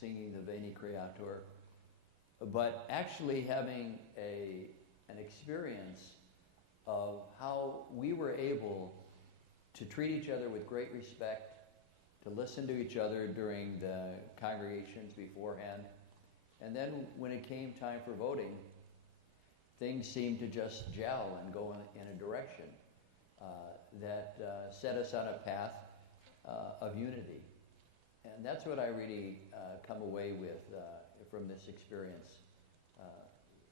singing the Veni Creator, but actually having an experience of how we were able to treat each other with great respect, to listen to each other during the congregations beforehand, and then when it came time for voting, things seemed to just gel and go in a direction that set us on a path of unity. And that's what I really come away with from this experience.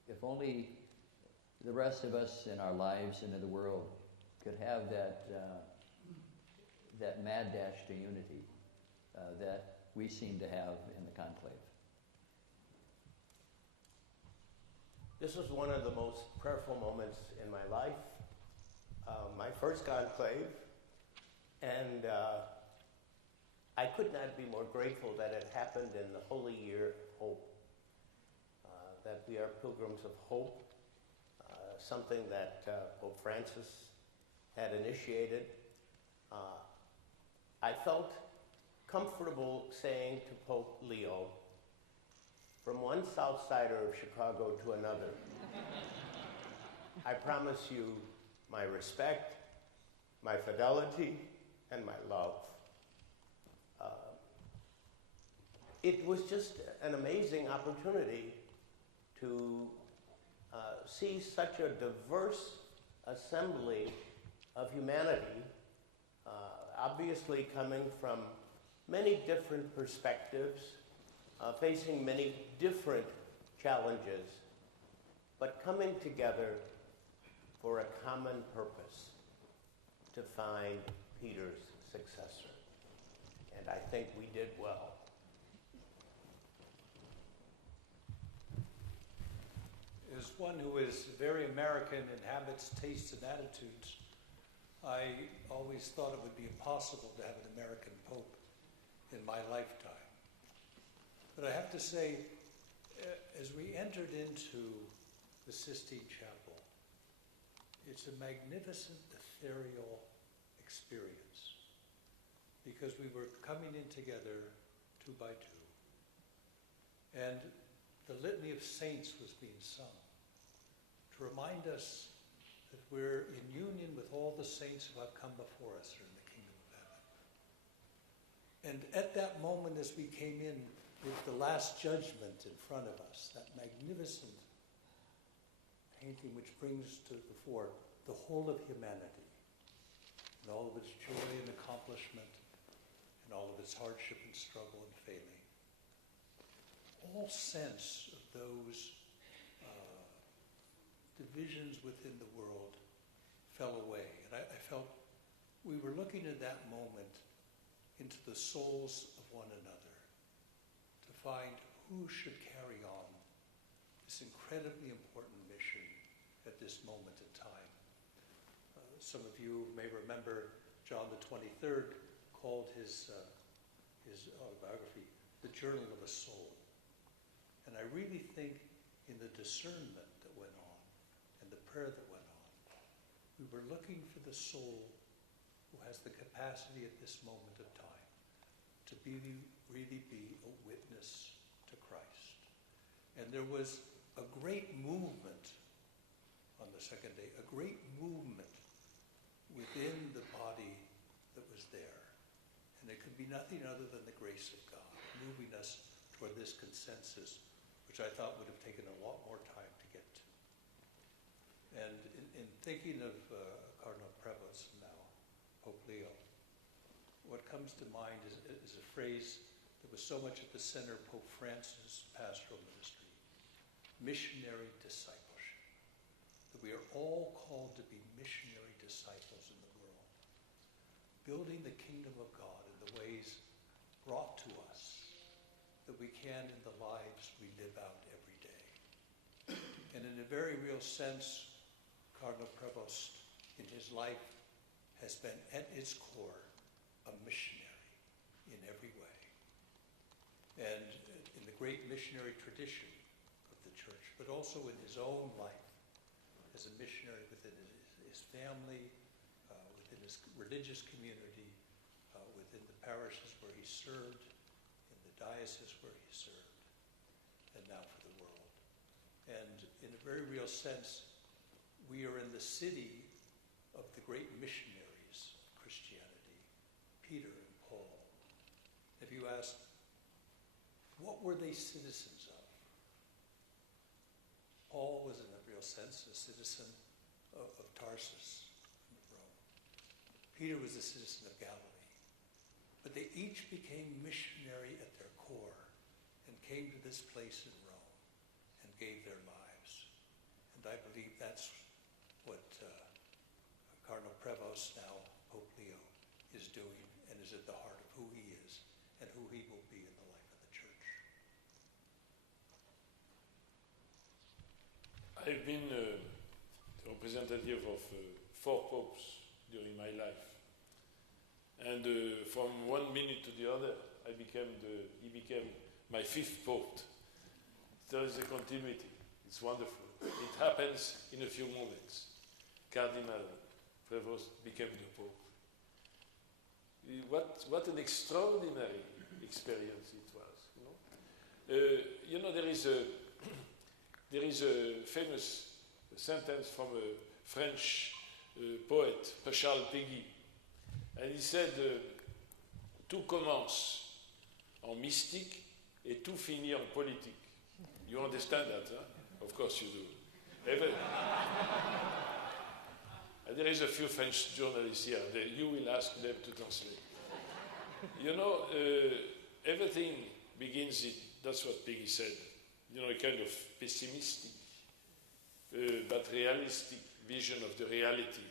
If only the rest of us in our lives and in the world could have that mad dash to unity that we seem to have in the conclave. This was one of the most prayerful moments in my life, my first conclave, and I could not be more grateful that it happened in the holy year of hope, that we are pilgrims of hope, something that Pope Francis had initiated. I felt comfortable saying to Pope Leo, from one South Sider of Chicago to another, I promise you my respect, my fidelity, and my love. It was just an amazing opportunity to see such a diverse assembly of humanity, obviously coming from many different perspectives, facing many different challenges, but coming together for a common purpose, to find Peter's successor. And I think we did well. As one who is very American in habits, tastes, and attitudes, I always thought it would be impossible to have an American pope in my lifetime. But I have to say, as we entered into the Sistine Chapel, it's a magnificent, ethereal experience, because we were coming in together two by two, and the litany of saints was being sung to remind us that we're in union with all the saints who have come before us in the kingdom of heaven. And at that moment, as we came in with the Last Judgment in front of us, that magnificent painting which brings to the fore the whole of humanity, and all of its joy and accomplishment, and all of its hardship and struggle and failing. All sense of those divisions within the world fell away. And I felt we were looking at that moment into the souls of one another to find who should carry on this incredibly important mission at this moment in time. Some of you may remember John the 23rd called his autobiography The Journal of a Soul. And I really think in the discernment that went on and the prayer that went on, we were looking for the soul who has the capacity at this moment of time to really be a witness to Christ. And there was a great movement on the second day, a great movement within the body that was there. And it could be nothing other than the grace of God moving us toward this consensus, which I thought would have taken a lot more time to get to. And in thinking of Cardinal Prevost now, Pope Leo, what comes to mind is a phrase that was so much at the center of Pope Francis' pastoral ministry: missionary discipleship. That we are all called to be missionary disciples in the world, building the kingdom of God in the ways brought to us that we can in the lives we live out every day. And in a very real sense, Cardinal Prevost in his life has been at its core a missionary in every way. And in the great missionary tradition of the church, but also in his own life as a missionary within his family, within his religious community, within the parishes where he served, in the diocese where he served. now for the world. And in a very real sense, we are in the city of the great missionaries of Christianity, Peter and Paul. If you ask, what were they citizens of? Paul was, in a real sense, a citizen of Tarsus, in Rome. Peter was a citizen of Galilee. But they each became missionary at their core and came to this place in Rome and gave their lives. And I believe that's what Cardinal Prevost, now Pope Leo, is doing and is at the heart of who he is and who he will be in the life of the Church. I've been the representative of 4 popes during my life. And from one minute to the other, he became my 5th pope. There is a continuity. It's wonderful. It happens in a few moments. Cardinal Prevost became the pope. What an extraordinary experience it was. You know, there is a famous sentence from a French poet, Charles Péguy, and he said, tout commence en mystique et tout finit en politique. You understand that, huh? Of course you do. And there is a few French journalists here. You will ask them to translate. You know, everything begins in, that's what Peggy said, you know, a kind of pessimistic but realistic vision of the reality.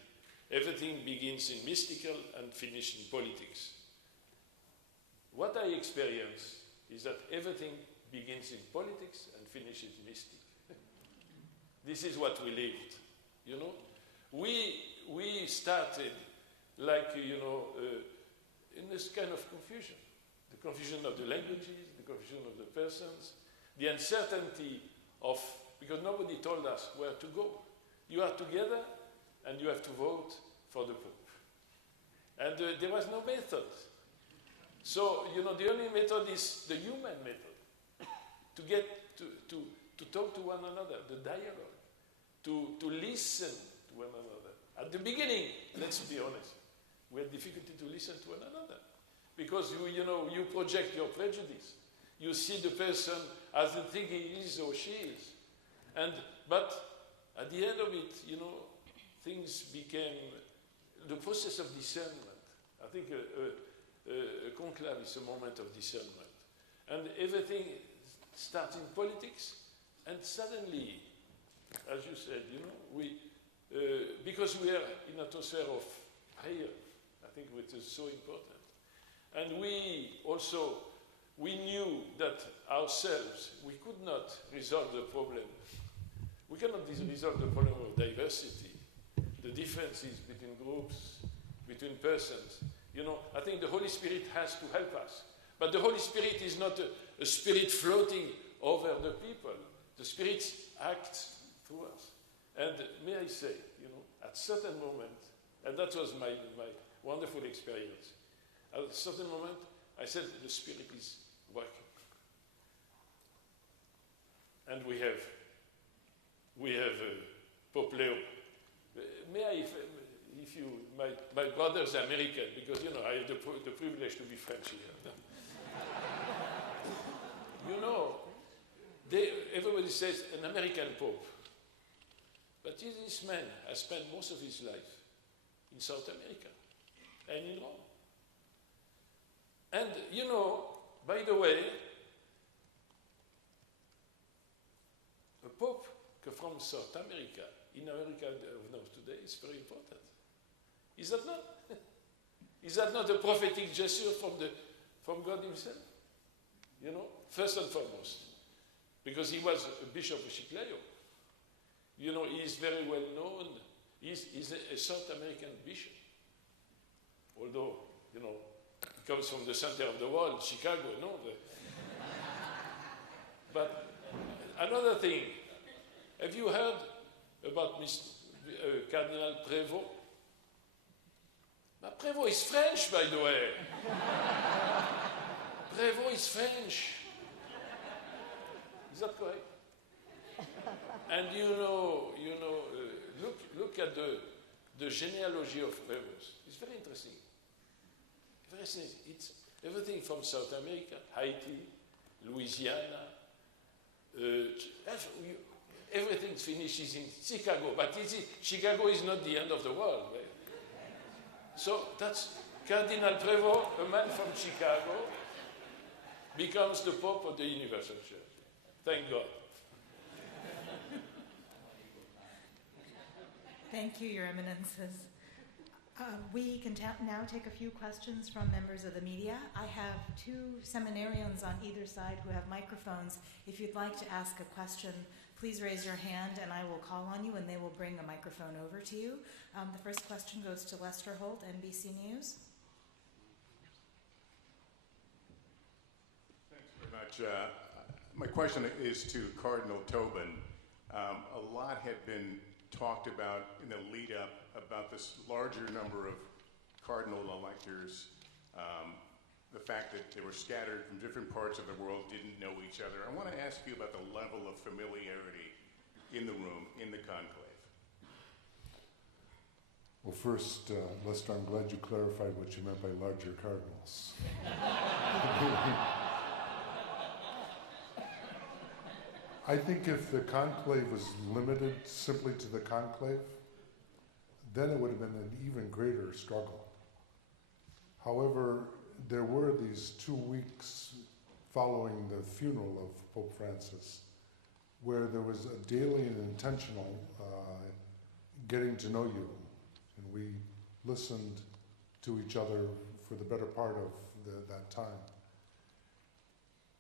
Everything begins in mystical and finishes in politics. What I experience is that everything begins in politics and finishes in mystic. This is what we lived, you know. We started like, you know, in this kind of confusion. The confusion of the languages, the confusion of the persons, the uncertainty of, because nobody told us where to go. You are together and you have to vote for the Pope. And there was no method. So, you know, the only method is the human method. To get to talk to one another, the dialogue, to listen to one another. At the beginning, let's be honest, we had difficulty to listen to one another. Because you project your prejudice. You see the person as the thing he is or she is. But at the end of it, you know, things became the process of discernment. I think a conclave is a moment of discernment. And everything starts in politics, and suddenly, as you said, you know, because we are in an atmosphere of prayer, I think which is so important. And we knew that ourselves, we could not resolve the problem. We cannot resolve the problem of diversity, the differences between groups, between persons. You know, I think the Holy Spirit has to help us. But the Holy Spirit is not a spirit floating over the people. The Spirit acts through us. And may I say, you know, at certain moment, and that was my wonderful experience, at a certain moment, I said, the Spirit is working. And we have Pope Leo. May I, if you, my brother's American, because, you know, I have the privilege to be French here. You know, everybody says an American Pope. But this man has spent most of his life in South America and in Rome. And, you know, by the way, a Pope from South America, in America of today, is very important. Is that not? Is that not a prophetic gesture from God himself? You know, first and foremost, because he was a bishop of Chiclayo. You know, he is very well known. He's a South American bishop. Although, you know, he comes from the center of the world, Chicago, no? But another thing, have you heard about Cardinal Prevost? But Prevost is French, by the way. Prevost is French. Is that correct? And look at the genealogy of Prevost. It's very interesting. It's everything from South America, Haiti, Louisiana. Everything finishes in Chicago, but Chicago is not the end of the world. Right? So that's Cardinal Prevost, a man from Chicago, becomes the Pope of the Universal Church. Thank God. Thank you, Your Eminences. We can now take a few questions from members of the media. I have two seminarians on either side who have microphones. If you'd like to ask a question, please raise your hand and I will call on you and they will bring a microphone over to you. The first question goes to Lester Holt, NBC News. Thanks very much. My question is to Cardinal Tobin. A lot had been talked about in the lead up about this larger number of cardinal electors, the fact that they were scattered from different parts of the world, didn't know each other. I want to ask you about the level of familiarity in the room, in the conclave. Well, first, Lester, I'm glad you clarified what you meant by larger cardinals. I think if the conclave was limited simply to the conclave, then it would have been an even greater struggle. However, there were these 2 weeks following the funeral of Pope Francis, where there was a daily and intentional getting to know you. And we listened to each other for the better part of that time.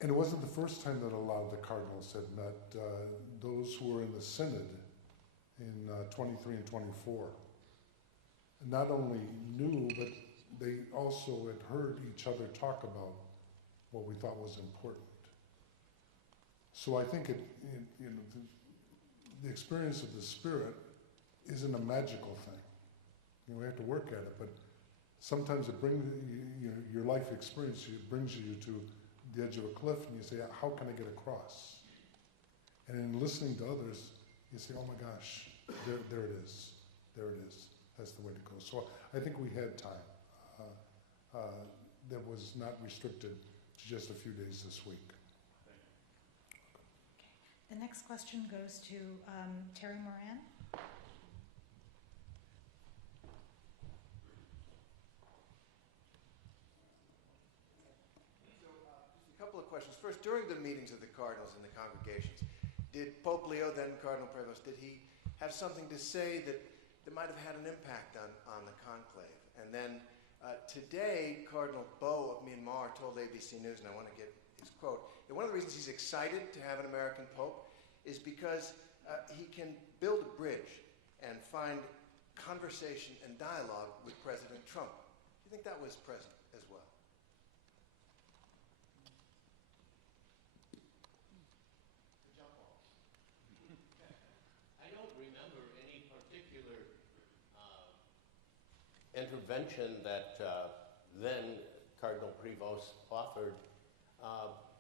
And it wasn't the first time that a lot of the cardinals had met those who were in the synod in 23 and 24. Not only knew, but they also had heard each other talk about what we thought was important. So I think the experience of the Spirit isn't a magical thing. We have to work at it, but sometimes it brings your life experience. It brings you to the edge of a cliff, and you say, "How can I get across?" And in listening to others, you say, "Oh my gosh, there it is. There it is. That's the way to go." So I think we had time that was not restricted to just a few days this week. The next question goes to Terry Moran. A couple of questions. First, during the meetings of the cardinals and the congregations, did Pope Leo, then Cardinal Prevost, did he have something to say that might have had an impact on the conclave? And then today, Cardinal Bo of Myanmar told ABC News, and I want to get his quote, that one of the reasons he's excited to have an American Pope is because he can build a bridge and find conversation and dialogue with President Trump. Do you think that was present as well? I don't remember any particular intervention that then Cardinal Prevost offered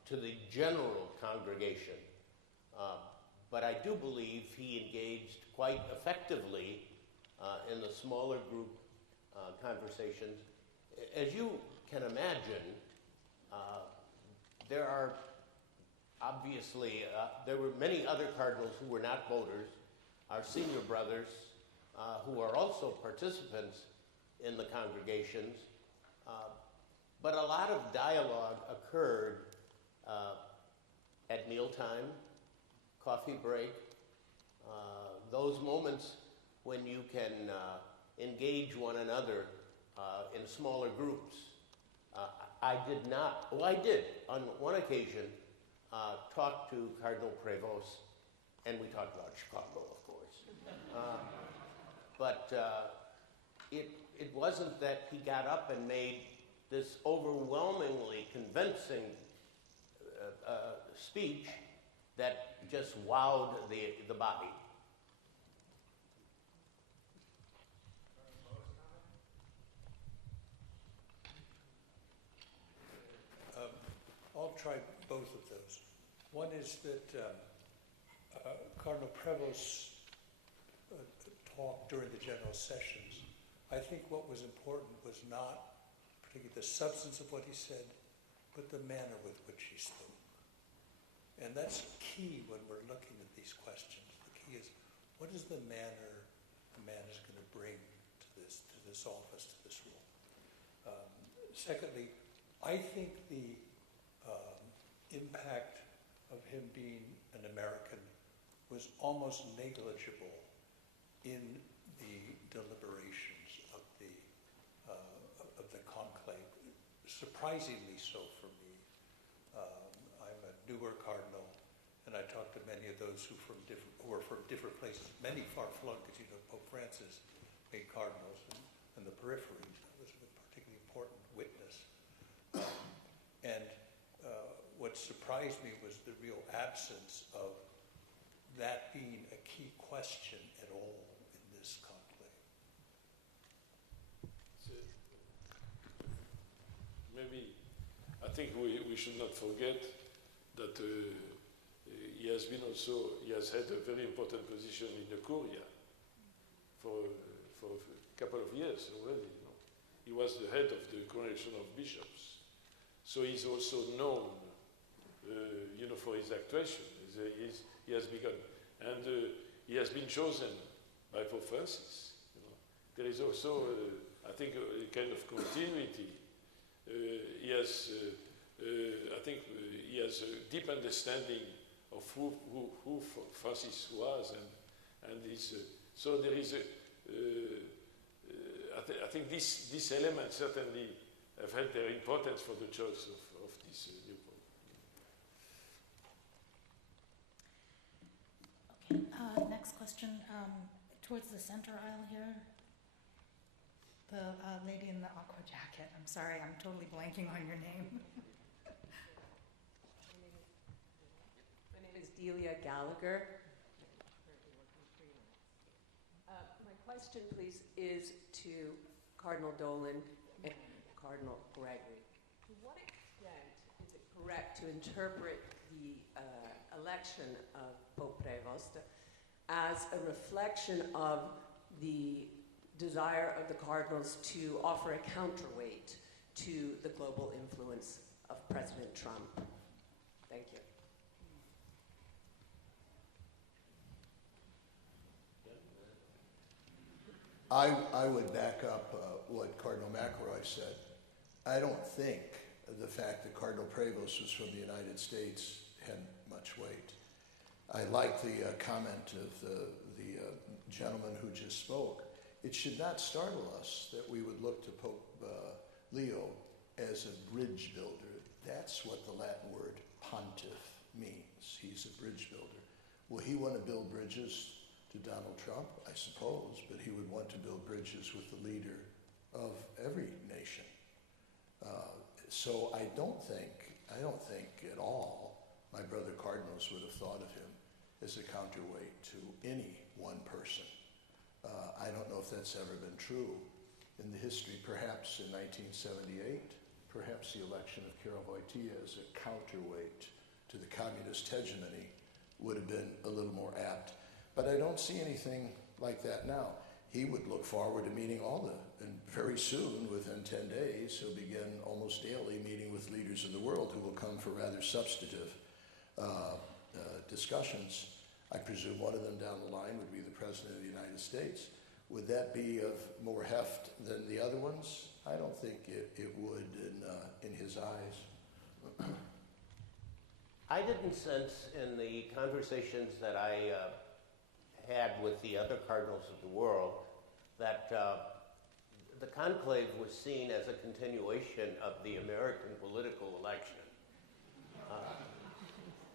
to the general congregation. But I do believe he engaged quite effectively in the smaller group conversations. As you can imagine, there are obviously, there were many other cardinals who were not voters, our senior brothers, who are also participants in the congregations. But a lot of dialogue occurred at mealtime, coffee break, those moments when you can engage one another in smaller groups. I did on one occasion talk to Cardinal Prevost, and we talked about Chicago, of course. But it wasn't that he got up and made this overwhelmingly convincing speech that just wowed the body. I'll try both of those. One is that Cardinal Prevost talk during the general sessions. I think what was important was not particularly the substance of what he said, but the manner with which he spoke. And that's key when we're looking at these questions. The key is, what is the manner a man is going to bring to this office, to this role? Secondly, I think the impact of him being an American was almost negligible in the deliberations of the conclave, surprisingly so for me. I'm a newer cardinal, and I talked to many of those who were from different places, many far-flung, because you know Pope Francis made cardinals in the periphery. That was a particularly important witness. And what surprised me was the real absence of that being a key question at all in this conclave. Maybe, I think we should not forget that he has had a very important position in the Curia for a couple of years already. You know. He was the head of the Coronation of Bishops. So he's also known, for his actuation. He has begun. And he has been chosen by Pope Francis. You know. There is also, I think, a kind of continuity. I think he has a deep understanding of who Francis was, and so there is I think this element certainly have had their importance for the choice of this new pope. Okay, next question, towards the center aisle here. The lady in the aqua jacket. I'm sorry, I'm totally blanking on your name. My name is Delia Gallagher. My question, please, is to Cardinal Dolan and Cardinal Gregory. To what extent is it correct to interpret the election of Pope Prevost as a reflection of the desire of the cardinals to offer a counterweight to the global influence of President Trump? Thank you. I would back up what Cardinal McElroy said. I don't think the fact that Cardinal Prevost was from the United States had much weight. I like the comment of the gentleman who just spoke. It should not startle us that we would look to Pope Leo as a bridge builder. That's what the Latin word pontiff means. He's a bridge builder. Will he want to build bridges to Donald Trump? I suppose, but he would want to build bridges with the leader of every nation. So I don't think at all my brother cardinals would have thought of him as a counterweight to any one person. I don't know if that's ever been true in the history. Perhaps in 1978, perhaps the election of Carol Wojtyła as a counterweight to the communist hegemony would have been a little more apt. But I don't see anything like that now. He would look forward to meeting and very soon, within 10 days, he'll begin almost daily meeting with leaders of the world who will come for rather substantive discussions. I presume one of them down the line would be the President of the United States. Would that be of more heft than the other ones? I don't think it would in his eyes. I didn't sense in the conversations that I had with the other cardinals of the world that the conclave was seen as a continuation of the American political election.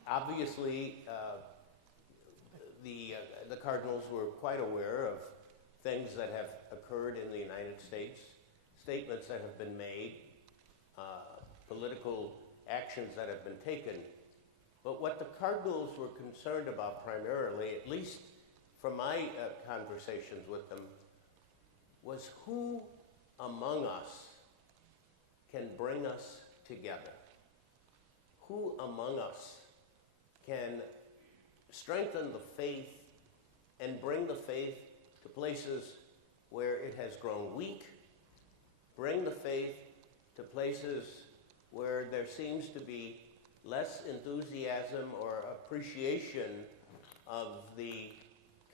Obviously, the cardinals were quite aware of things that have occurred in the United States, statements that have been made, political actions that have been taken. But what the cardinals were concerned about primarily, at least from my conversations with them, was who among us can bring us together? Who among us can strengthen the faith and bring the faith to places where it has grown weak, bring the faith to places where there seems to be less enthusiasm or appreciation of the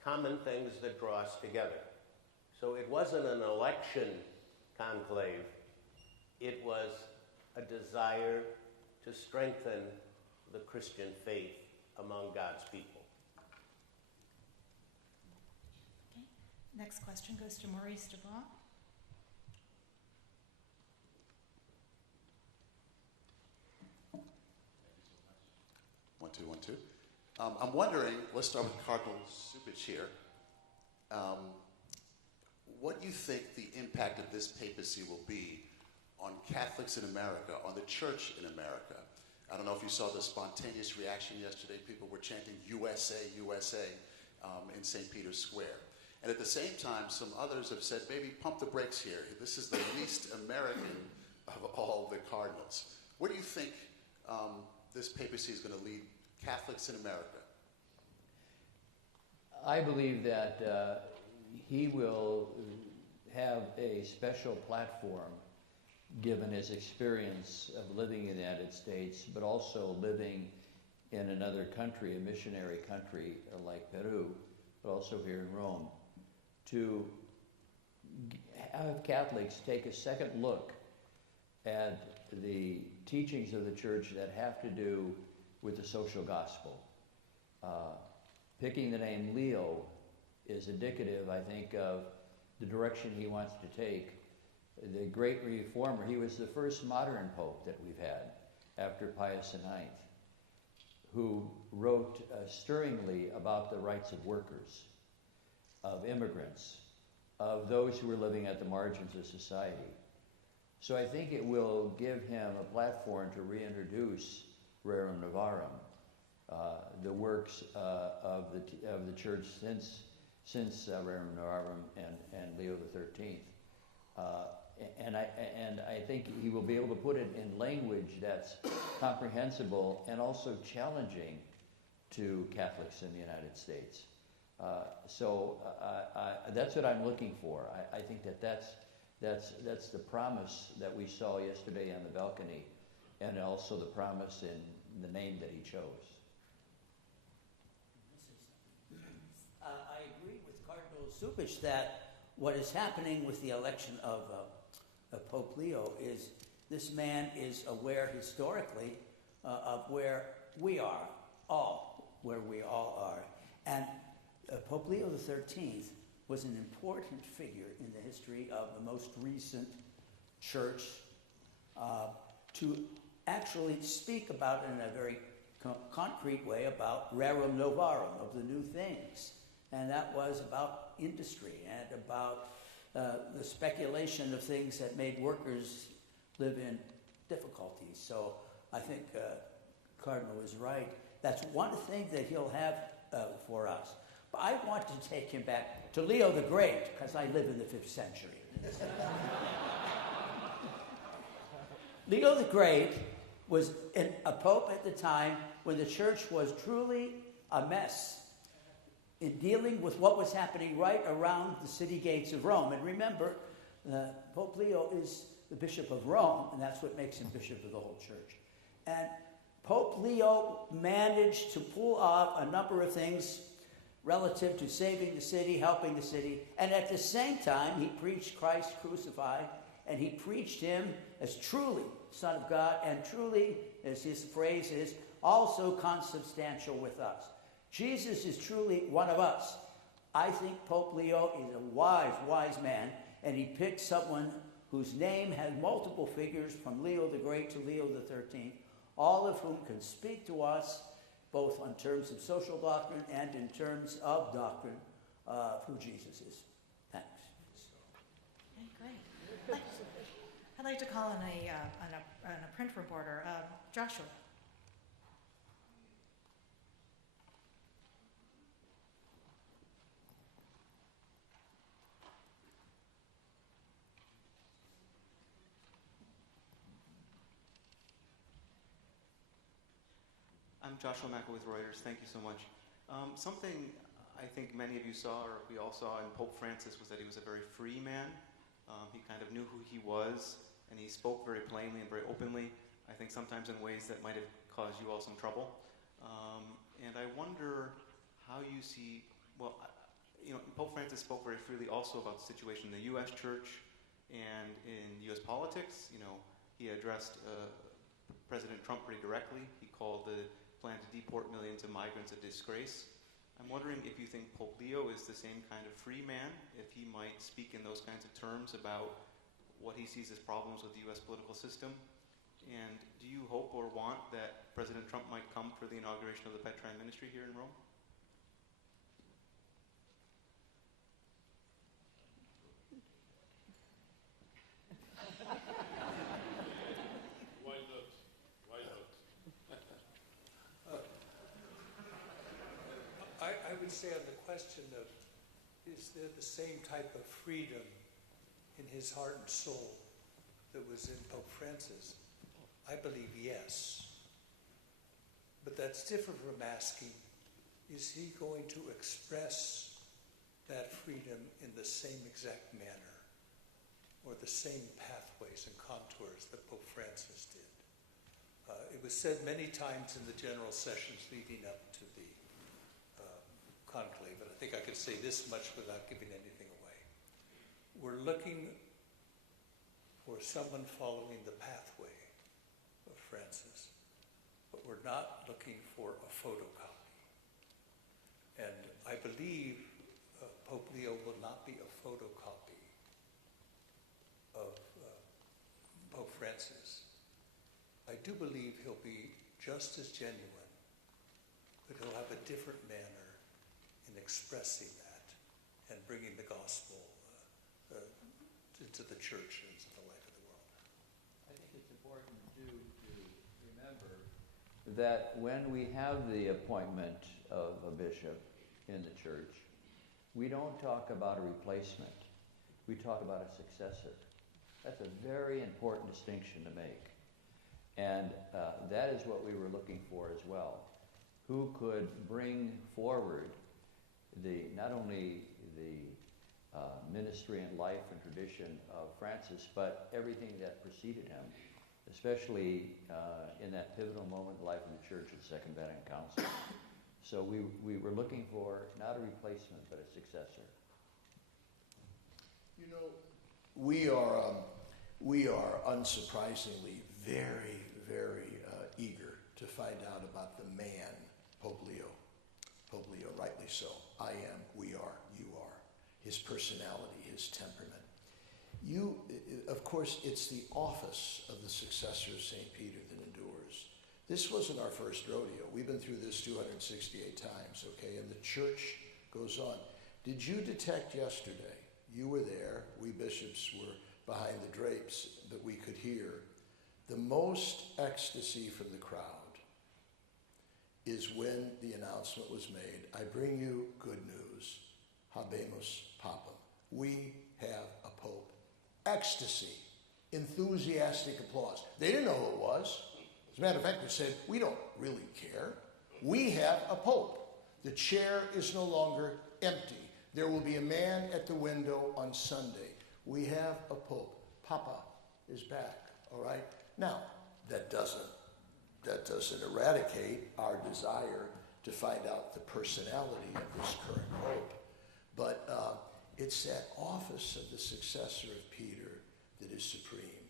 common things that draw us together. So it wasn't an election conclave, it was a desire to strengthen the Christian faith among God's people. Okay. Next question goes to Maurice DeBlanc. 1, 2, 1, 2. I'm wondering, let's start with Cardinal Supich here. What do you think the impact of this papacy will be on Catholics in America, on the church in America? I don't know if you saw the spontaneous reaction yesterday. People were chanting USA, USA in St. Peter's Square. And at the same time, some others have said, maybe pump the brakes here. This is the least American of all the cardinals. Where do you think this papacy is going to lead Catholics in America? I believe that he will have a special platform given his experience of living in the United States, but also living in another country, a missionary country like Peru, but also here in Rome, to have Catholics take a second look at the teachings of the church that have to do with the social gospel. Picking the name Leo is indicative, I think, of the direction he wants to take. The great reformer, he was the first modern pope that we've had after Pius IX, who wrote stirringly about the rights of workers, of immigrants, of those who were living at the margins of society. So I think it will give him a platform to reintroduce Rerum Novarum, the works of the church since Rerum Novarum and Leo XIII. And I think he will be able to put it in language that's comprehensible and also challenging to Catholics in the United States. So that's what I'm looking for. I think that's the promise that we saw yesterday on the balcony, and also the promise in the name that he chose. I agree with Cardinal Supich that what is happening with the election of Pope Leo is this man is aware historically of where we are, where we all are. And Pope Leo XIII was an important figure in the history of the most recent church to actually speak about in a very concrete way about Rerum Novarum, of the new things. And that was about industry and about the speculation of things that made workers live in difficulties. So I think Cardinal is right. That's one thing that he'll have for us. But I want to take him back to Leo the Great, because I live in the 5th century. Leo the Great was a pope at the time when the church was truly a mess in dealing with what was happening right around the city gates of Rome. And remember, Pope Leo is the Bishop of Rome, and that's what makes him Bishop of the whole church. And Pope Leo managed to pull off a number of things relative to saving the city, helping the city, and at the same time, he preached Christ crucified, and he preached him as truly Son of God, and truly, as his phrase is, also consubstantial with us. Jesus is truly one of us. I think Pope Leo is a wise, wise man, and he picked someone whose name has multiple figures from Leo the Great to Leo the XIII, all of whom can speak to us both in terms of social doctrine and in terms of doctrine of who Jesus is. Thanks. Okay, great. I'd like to call on a print reporter, Joshua. I'm Joshua Mackel with Reuters. Thank you so much. Something I think many of you saw, or we all saw in Pope Francis, was that he was a very free man. He kind of knew who he was, and he spoke very plainly and very openly, I think sometimes in ways that might have caused you all some trouble. And I wonder how you see, well, Pope Francis spoke very freely also about the situation in the U.S. church and in U.S. politics. He addressed President Trump pretty directly. He called the plan to deport millions of migrants a disgrace. I'm wondering if you think Pope Leo is the same kind of free man, if he might speak in those kinds of terms about what he sees as problems with the U.S. political system. And do you hope or want that President Trump might come for the inauguration of the Petrine ministry here in Rome? Why not? Why not? I would say on the question of, is there the same type of freedom in his heart and soul that was in Pope Francis? I believe yes. But that's different from asking, is he going to express that freedom in the same exact manner or the same pathways and contours that Pope Francis did? It was said many times in the general sessions leading up to the conclave, but I think I could say this much without giving anything away. We're looking for someone following the pathway of Francis, but we're not looking for a photocopy. And I believe Pope Leo will not be a photocopy of Pope Francis. I do believe he'll be just as genuine, but he'll have a different manner in expressing that and bringing the gospel into the church and into the life of the world. I think it's important to remember that when we have the appointment of a bishop in the church, we don't talk about a replacement. We talk about a successor. That's a very important distinction to make. And that is what we were looking for as well. Who could bring forward not only the ministry and life and tradition of Francis, but everything that preceded him, especially in that pivotal moment in the life of the Church at the Second Vatican Council. So we were looking for not a replacement, but a successor. We are unsurprisingly very, very eager to find out about the man, Pope Leo. Pope Leo, rightly so. I am, we are, you are. His personality, his temperament. Of course, it's the office of the successor of St. Peter that endures. This wasn't our first rodeo. We've been through this 268 times, okay? And the church goes on. Did you detect yesterday? You were there. We bishops were behind the drapes, but we could hear the most ecstasy from the crowd is when the announcement was made. I bring you good news. Habemus Papam. We have a pope. Ecstasy. Enthusiastic applause. They didn't know who it was. As a matter of fact, they said, we don't really care. We have a pope. The chair is no longer empty. There will be a man at the window on Sunday. We have a pope. Papa is back, all right? Now, that doesn't eradicate our desire to find out the personality of this current pope. But it's that office of the successor of Peter that is supreme.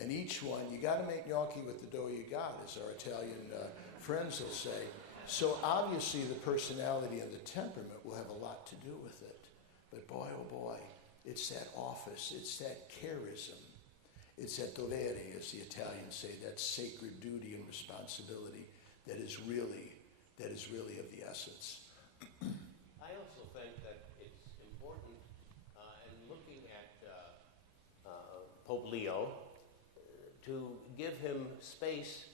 And each one, you got to make gnocchi with the dough you got, as our Italian friends will say. So obviously the personality and the temperament will have a lot to do with it. But boy, oh boy, it's that office, it's that charism. It's that dovere, as the Italians say, that sacred duty and responsibility that is really of the essence. I also think that it's important in looking at Pope Leo to give him space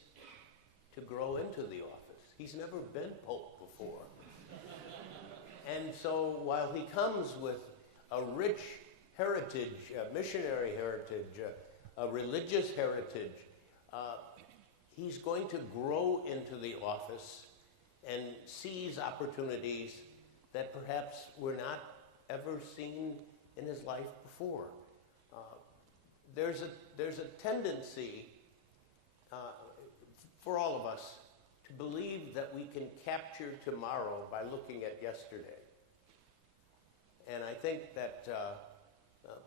to grow into the office. He's never been Pope before. And so while he comes with a rich heritage, a missionary heritage, a religious heritage, he's going to grow into the office and seize opportunities that perhaps were not ever seen in his life before. There's a tendency for all of us to believe that we can capture tomorrow by looking at yesterday. And I think that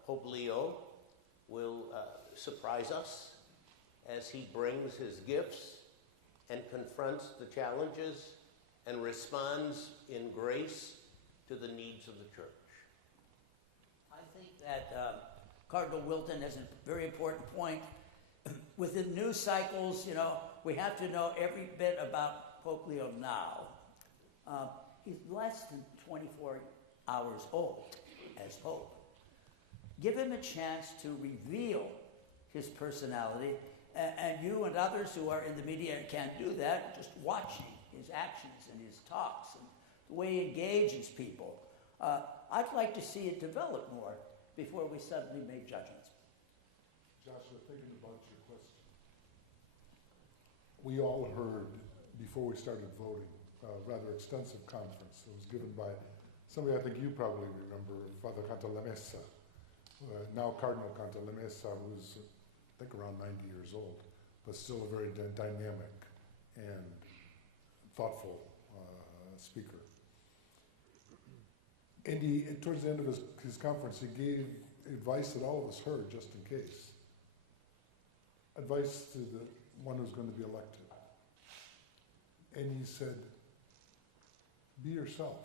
Pope Leo will surprise us as he brings his gifts and confronts the challenges and responds in grace to the needs of the church. I think that Cardinal Wilton has a very important point. With the news cycles, we have to know every bit about Pope Leo now. He's less than 24 hours old as Pope. Give him a chance to reveal his personality, and you and others who are in the media can't do that, just watching his actions and his talks and the way he engages people. I'd like to see it develop more before we suddenly make judgments. Joshua, thinking about your question. We all heard, before we started voting, a rather extensive conference that was given by somebody I think you probably remember, Father Cantalamessa, now Cardinal Cantalamessa, who's I think around 90 years old, but still a very dynamic and thoughtful speaker. And towards the end of his conference, he gave advice that all of us heard, just in case. Advice to the one who's going to be elected. And he said, be yourself.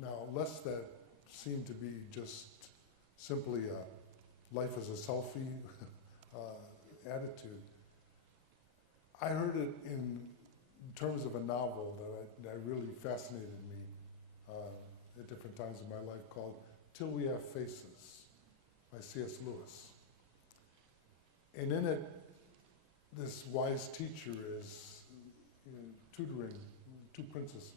Now, lest that seem to be just simply a life as a selfie attitude, I heard it in terms of a novel that really fascinated me at different times in my life, called Till We Have Faces by C.S. Lewis. And in it, this wise teacher is tutoring two princesses,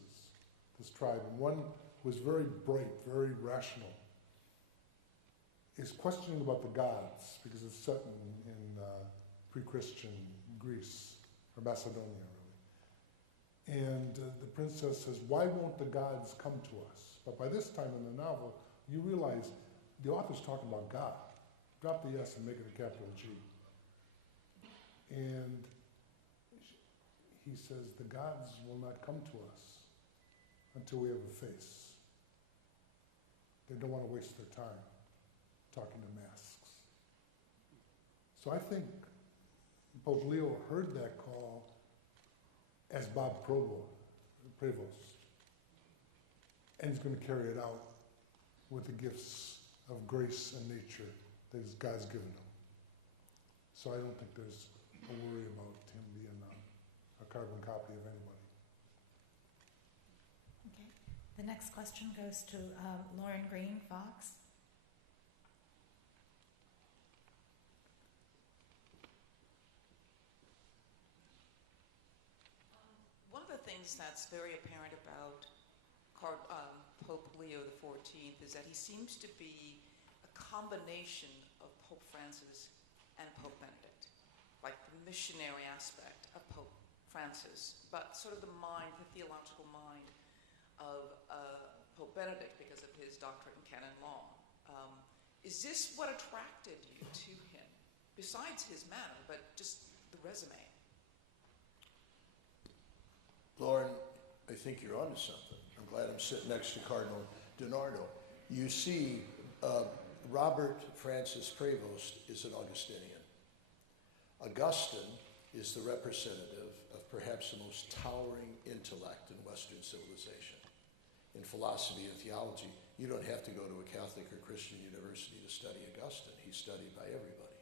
this tribe, and one was very bright, very rational, is questioning about the gods, because it's set in pre-Christian Greece, or Macedonia, really. And the princess says, why won't the gods come to us? But by this time in the novel, you realize the author's talking about God. Drop the S and make it a capital G. And he says, the gods will not come to us until we have a face. They don't want to waste their time talking to masks. So I think Pope Leo heard that call as Bob Prevost. And he's going to carry it out with the gifts of grace and nature that God's given him. So I don't think there's a worry about him being a carbon copy of anybody. Okay. The next question goes to Lauren Green, Fox. One of the things that's very apparent about Pope Leo XIV is that he seems to be a combination of Pope Francis and Pope Benedict, like the missionary aspect of Pope Francis, but sort of the theological mind of Pope Benedict because of his doctorate in canon law. Is this what attracted you to him, besides his manner, but just the resume? Lauren, I think you're onto something. I'm glad I'm sitting next to Cardinal DiNardo. You see, Robert Francis Prevost is an Augustinian. Augustine is the representative of perhaps the most towering intellect in Western civilization. In philosophy and theology, you don't have to go to a Catholic or Christian university to study Augustine. He's studied by everybody.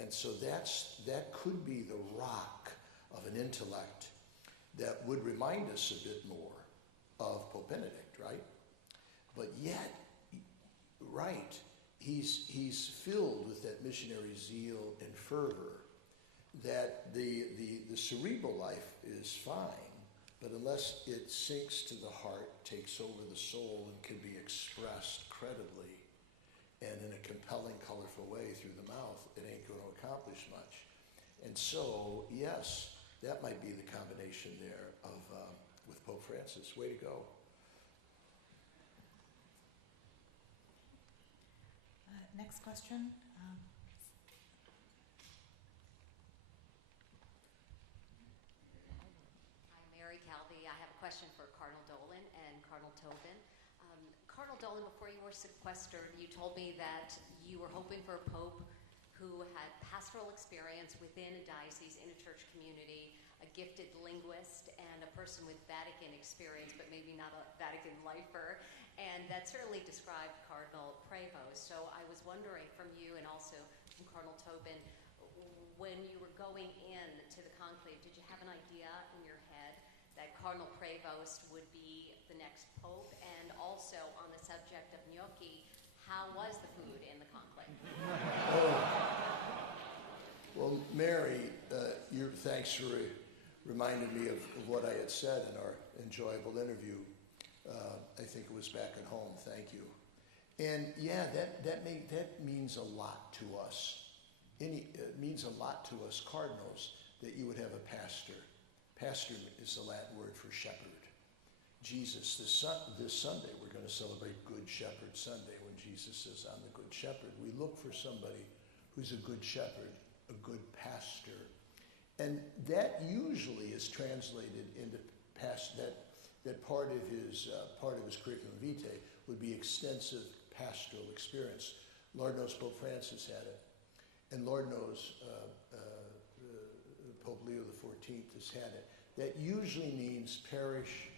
And so that could be the rock of an intellect that would remind us a bit more of Pope Benedict, right? But yet, right, he's filled with that missionary zeal and fervor that the cerebral life is fine, but unless it sinks to the heart, takes over the soul, and can be expressed credibly and in a compelling, colorful way through the mouth, it ain't going to accomplish much. And so, yes, that might be the combination there of with Pope Francis. Way to go. Next question. I have a question for Cardinal Dolan and Cardinal Tobin. Cardinal Dolan, before you were sequestered, you told me that you were hoping for a pope who had pastoral experience within a diocese, in a church community, a gifted linguist, and a person with Vatican experience, but maybe not a Vatican lifer. And that certainly described Cardinal Prevost. So I was wondering from you and also from Cardinal Tobin, when you were going in to the conclave, did you have an idea in your head that Cardinal Prevost would be the next pope? And also on the subject of gnocchi, how was the food in the conclave? Well, Mary, thanks for reminding me of what I had said in our enjoyable interview. I think it was back at home. Thank you. And yeah, that means a lot to us. It means a lot to us cardinals that you would have a pastor. Pastor is the Latin word for shepherd. Jesus, this Sunday, we're going to celebrate Good Shepherd Sunday when Jesus says, I'm the Good Shepherd. We look for somebody who's a good shepherd, a good pastor. And that usually is translated into that part of his curriculum vitae would be extensive pastoral experience. Lord knows Pope Francis had it. And Lord knows Pope Leo XIV has had it. That usually means parish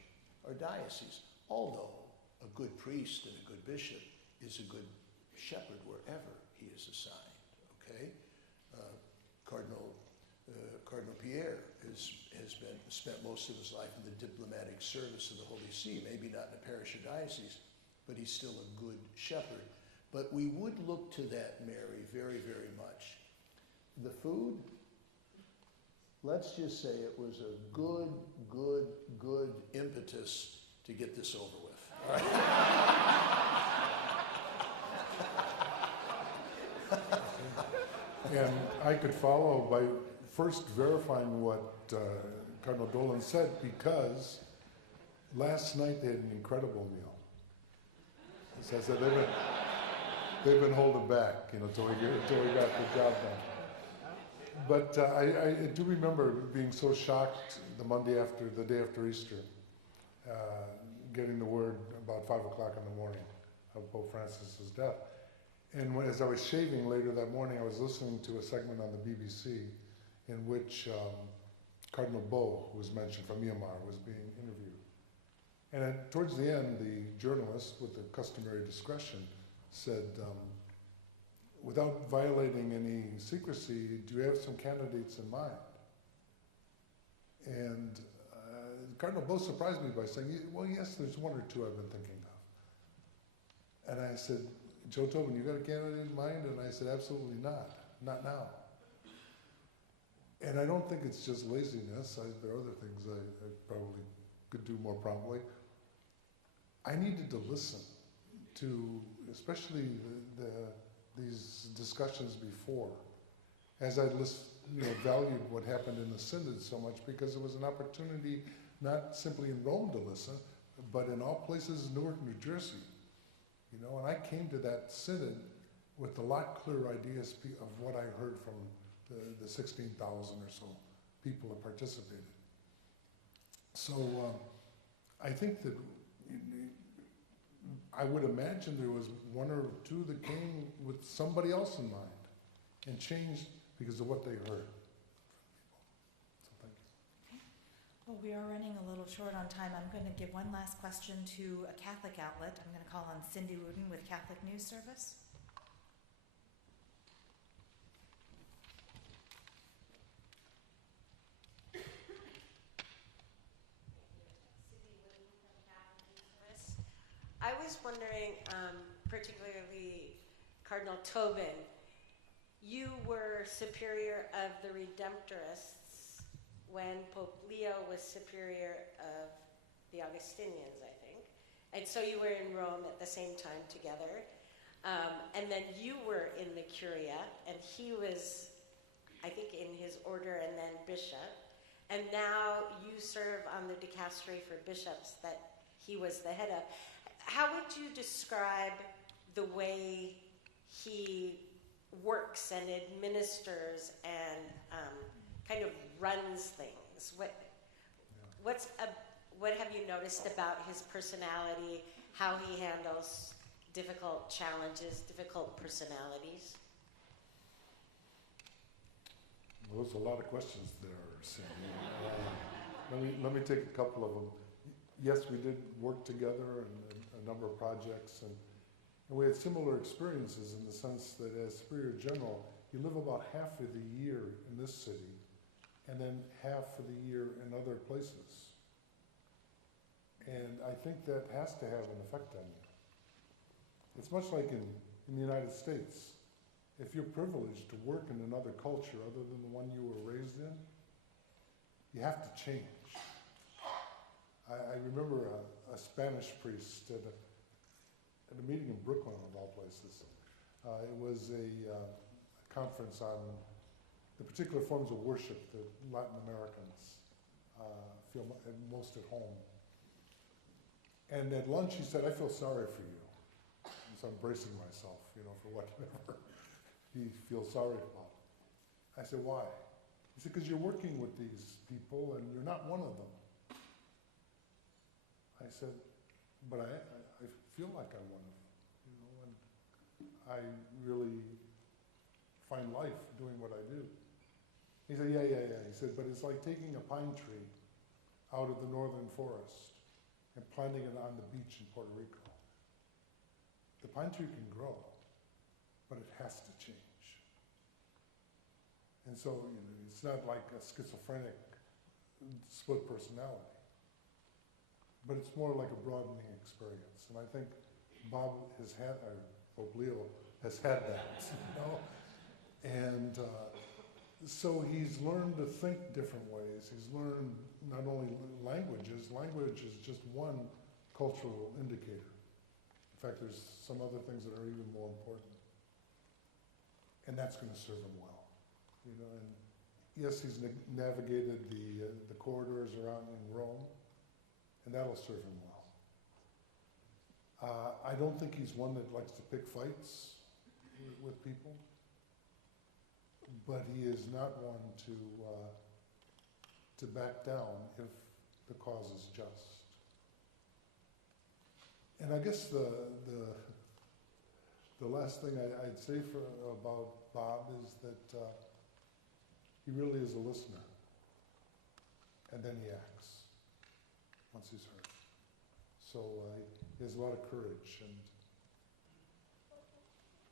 or diocese, although a good priest and a good bishop is a good shepherd wherever he is assigned, okay? Cardinal Pierre has spent most of his life in the diplomatic service of the Holy See, maybe not in a parish or diocese, but he's still a good shepherd. But we would look to that, Mary, very, very much. The food, let's just say it was a good impetus to get this over with. All right? And I could follow by first verifying what Cardinal Dolan said, because last night they had an incredible meal. As I said, they've been holding back, till we got the job done. But I do remember being so shocked the day after Easter, getting the word about 5 o'clock in the morning of Pope Francis's death. And as I was shaving later that morning, I was listening to a segment on the BBC in which Cardinal Bo, who was mentioned from Myanmar, was being interviewed. And towards the end, the journalist, with the customary discretion, said, without violating any secrecy, do you have some candidates in mind? And Cardinal Bo surprised me by saying, well, yes, there's one or two I've been thinking of. And I said, Joe Tobin, you got a candidate in mind? And I said, absolutely not now. And I don't think it's just laziness. There are other things I probably could do more promptly. I needed to listen to, especially these discussions before, as I valued what happened in the Synod so much, because it was an opportunity not simply in Rome to listen, but in all places in Newark, New Jersey. And I came to that Synod with a lot clearer ideas of what I heard from the 16,000 or so people that participated. So I think that I would imagine there was one or two that came with somebody else in mind and changed because of what they heard. So thank you. Well, we are running a little short on time. I'm going to give one last question to a Catholic outlet. I'm going to call on Cindy Wooden with Catholic News Service. I was wondering, particularly Cardinal Tobin, you were superior of the Redemptorists when Pope Leo was superior of the Augustinians, I think. And so you were in Rome at the same time together. And then you were in the Curia, and he was I think in his order, and then bishop. And now you serve on the dicastery for bishops that he was the head of. How would you describe the way he works and administers and kind of runs things? What have you noticed about his personality, how he handles difficult challenges, difficult personalities? Well, there's a lot of questions there, Sam. Let me take a couple of them. Yes, we did work together in a number of projects, and we had similar experiences in the sense that as Superior General, you live about half of the year in this city, and then half of the year in other places. And I think that has to have an effect on you. It's much like in the United States. If you're privileged to work in another culture other than the one you were raised in, you have to change. I remember a Spanish priest at a meeting in Brooklyn, of all places. It was a conference on the particular forms of worship that Latin Americans feel most at home. And at lunch he said, "I feel sorry for you." And so I'm bracing myself, for whatever he feels sorry about. I said, "Why?" He said, "Because you're working with these people and you're not one of them." I said, "But I feel like I'm one of them, and I really find life doing what I do." He said, yeah. He said, "But it's like taking a pine tree out of the northern forest and planting it on the beach in Puerto Rico. The pine tree can grow, but it has to change." And so, it's not like a schizophrenic split personality, but it's more like a broadening experience. And I think Bob has had, or Pope Leo has had that, And so he's learned to think different ways. He's learned not only languages is just one cultural indicator. In fact, there's some other things that are even more important. And that's going to serve him well. And yes, he's navigated the corridors around in Rome, and that'll serve him well. I don't think he's one that likes to pick fights with people, but he is not one to back down if the cause is just. And I guess the last thing I'd say about Bob is that he really is a listener, and then he acts once he's heard. So he has a lot of courage, and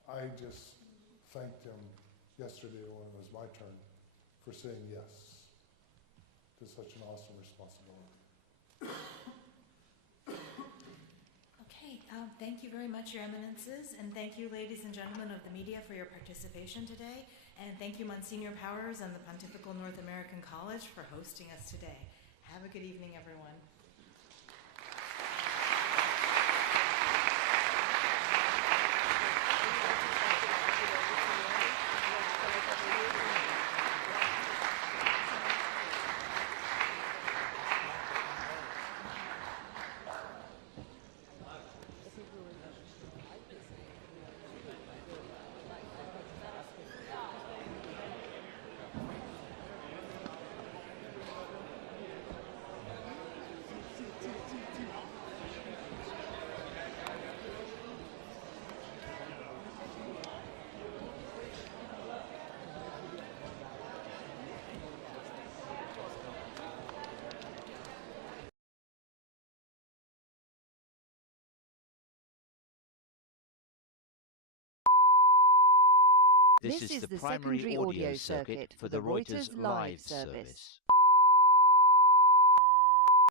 I just thanked him yesterday when it was my turn for saying yes to such an awesome responsibility. Okay, thank you very much, Your Eminences, and thank you, ladies and gentlemen of the media, for your participation today. And thank you, Monsignor Powers and the Pontifical North American College, for hosting us today. Have a good evening, everyone. This is the primary audio circuit for the Reuters Live service.